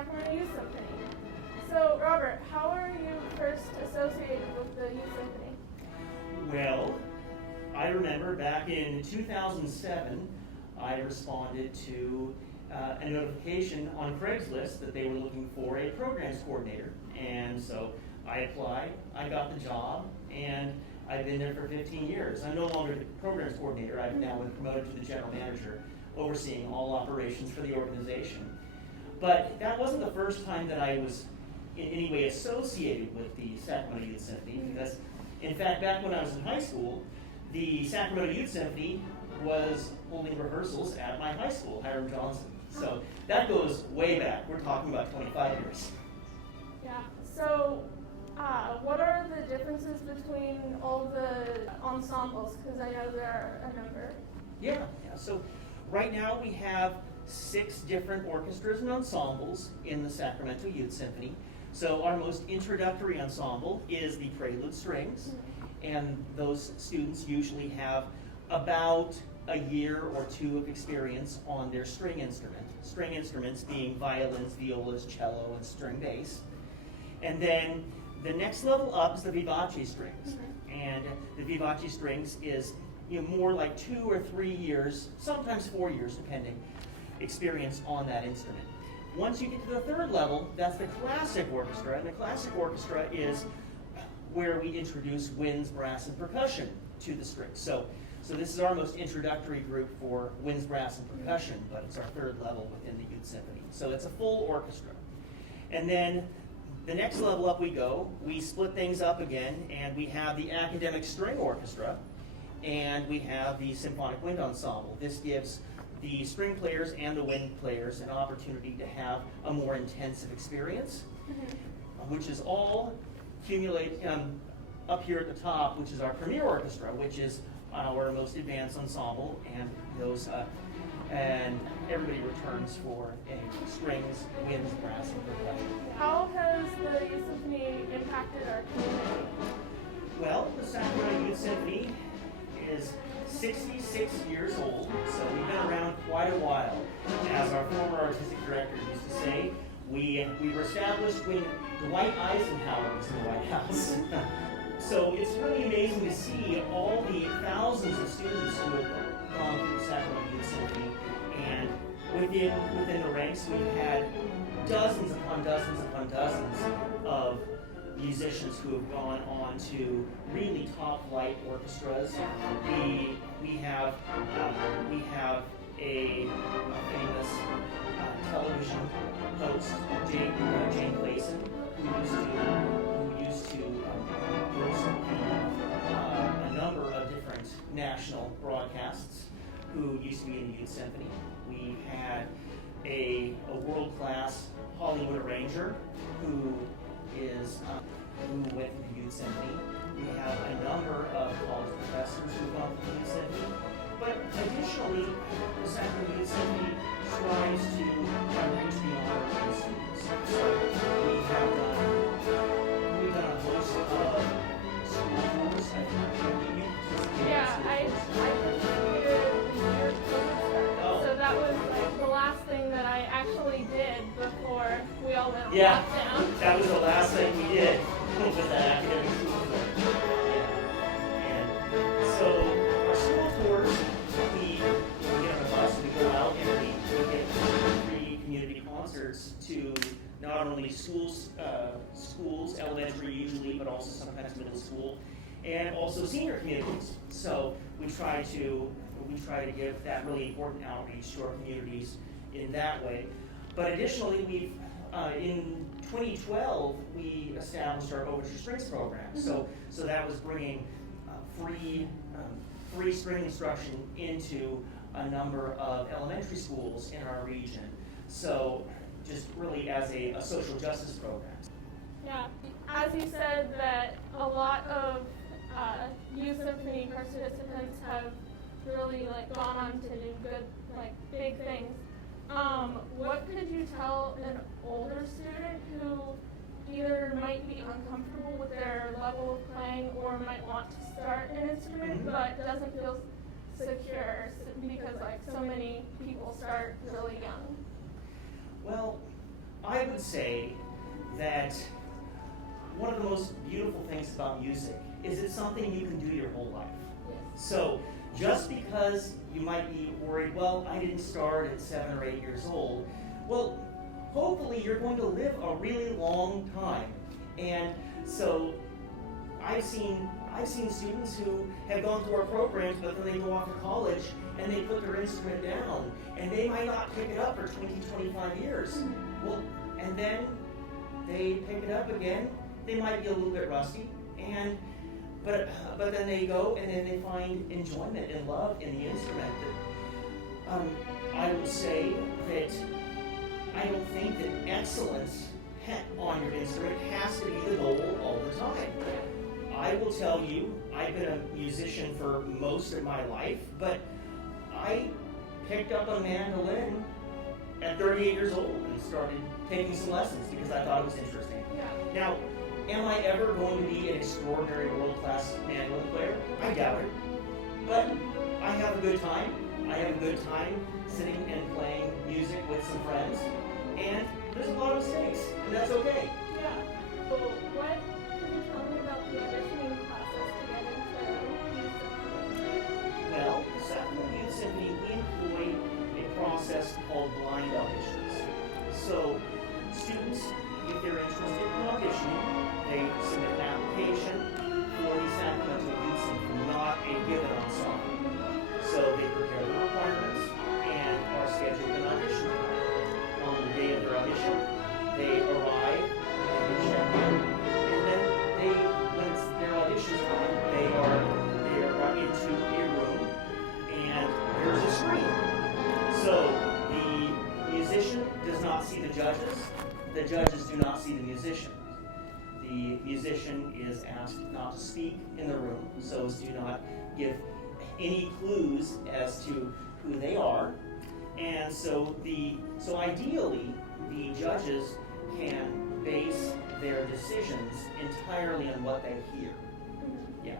Sacramento Youth Symphony. So, Robert, how are you first associated with the Youth Symphony? Well, I remember back in 2007, I responded to a notification on Craigslist that they were looking for a programs coordinator. And so I applied, I got the job, and I've been there for 15 years. I'm no longer the programs coordinator. I've now been promoted to the general manager, overseeing all operations for the organization. But that wasn't the first time that I was in any way associated with the Sacramento Youth Symphony, because in fact, back when I was in high school, the Sacramento Youth Symphony was holding rehearsals at my high school, Hiram Johnson. So that goes way back. We're talking about 25 years. Yeah. So, what are the differences between all the ensembles? Because I know there are a number. Yeah. So right now we have 6 different orchestras and ensembles in the Sacramento Youth Symphony. So our most introductory ensemble is the Prelude Strings, and those students usually have about a year or 2 of experience on their string instrument. String instruments being violins, violas, cello, and string bass. And then the next level up is the vivace strings. And the vivace strings is more like 2 or 3 years, sometimes 4 years depending, experience on that instrument. Once you get to the 3rd level, that's the classic orchestra, and the classic orchestra is where we introduce winds, brass, and percussion to the strings. So this is our most introductory group for winds, brass, and percussion, but it's our 3rd level within the Youth Symphony. So it's a full orchestra. And then the next level up we go, we split things up again, and we have the academic string orchestra, and we have the symphonic wind ensemble. This gives the string players and the wind players an opportunity to have a more intensive experience, which is all accumulated up here at the top, which is our premier orchestra, which is our most advanced ensemble, and those and everybody returns for a strings, winds, brass, and percussion. How has the Youth Symphony impacted our community? Well, the Sacramento Youth Symphony is 66 years old, so we've been around quite a while. As our former artistic director used to say, we were established when Dwight Eisenhower was in the White House. So it's really amazing to see all the thousands of students who have gone through the Sacramento Youth Symphony, and within the ranks we've had dozens upon dozens upon dozens of musicians who have gone on to really top flight orchestras. We have a famous television host, Jane Clayson, who used to host a number of different national broadcasts, who used to be in the Youth Symphony. We had a world-class Hollywood arranger who went to the Youth Symphony. We have a number of college professors who have gone to the Youth Symphony. But additionally, the Sacramento Youth Symphony strives to reach beyond our students. So we've done a host of school tours. Yeah, I participated in your tour. So that was like the last thing that I actually did before we all went on lockdown. That was the last thing we did, was that academic school tour. And so our school tours, we get on a bus, we go out, and we get free community concerts to not only schools, elementary usually, but also sometimes middle school, and also senior communities. So we try to give that really important outreach to our communities in that way. But additionally, we've in 2012 we established our Overture Strings program. So that was bringing free string instruction into a number of elementary schools in our region. So just really as a social justice program. Yeah, as you said that a lot of Youth Symphony participants have really gone on to do good, big things. What could you tell an older student who either might be uncomfortable with their level of playing or might want to start an instrument but doesn't feel secure because so many people start really young? Well, I would say that one of the most beautiful things about music is it's something you can do your whole life. Yes. So just because you might be worried, well, I didn't start at 7 or 8 years old, well, hopefully you're going to live a really long time. And so I've seen students who have gone through our programs, but then they go off to college and they put their instrument down, and they might not pick it up for 20, 25 years. Well, and then they pick it up again. They might be a little bit rusty, but then they go and then they find enjoyment and love in the instrument. I will say that I don't think that excellence on your instrument has to be the goal all the time. I will tell you, I've been a musician for most of my life, but I picked up a mandolin at 38 years old and started taking some lessons because I thought it was interesting. Yeah. Now, am I ever going to be an extraordinary world-class mandolin player? I doubt it. But I have a good time. I have a good time sitting and playing music with some friends, and there's a lot of mistakes, and that's okay. Yeah. So what can you tell me about the auditioning process to get into youth symphony? Well, the Sacramento Youth Symphony, we employ a process called blind auditions. So students, if they're interested in auditioning, they submit an application for the Sacramento Youth Symphony, not a given ensemble. So they prepare the requirements and are scheduled an audition. On the day of their audition, they arrive, they check in, and then when it's their audition time, they are brought into a room, and there's a screen. So the musician does not see the judges do not see the musician. The musician is asked not to speak in the room, so as to not give any clues as to who they are. And so ideally, the judges can base their decisions entirely on what they hear. Yeah.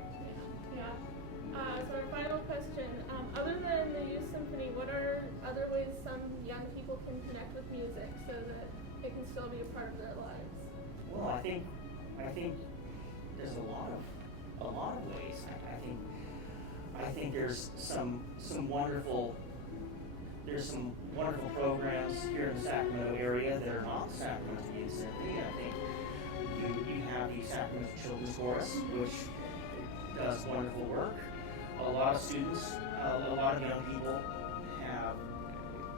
Yeah. So our final question, other than the youth symphony, what are other ways some young people can connect with music so that it can still be a part of their lives? Well, I think there's a lot of ways. I think there's some wonderful programs here in the Sacramento area that are not the Sacramento Youth Symphony. I think you have the Sacramento Children's Chorus, which does wonderful work. A lot of students, a lot of young people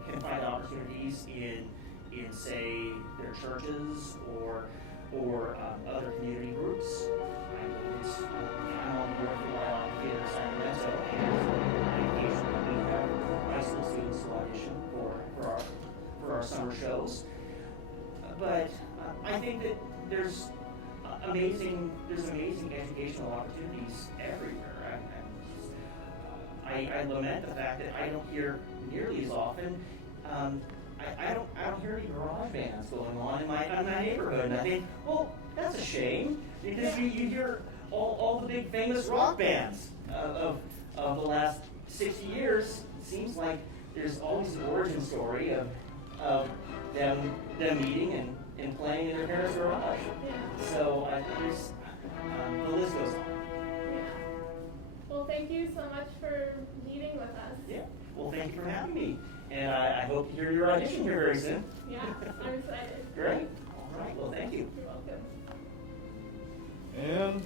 can find opportunities in say their churches or other community groups. I'm on board with the Lion Theater Sacramento, and occasionally we have high school students who audition for our summer shows. But I think that there's amazing educational opportunities everywhere. I lament the fact that I don't hear nearly as often. I don't hear any garage bands going on in my neighborhood, and I think, well, that's a shame, because you hear all the big famous rock bands of the last 60 years. It seems like there's always an origin story of them meeting and playing in their parents' garage. Yeah. So the list goes on. Yeah. Well, thank you so much for meeting with us. Yeah. Well, thank you for having me. And I hope to hear your audition here very soon. Yeah, I'm excited. Great. All right. Well, thank you.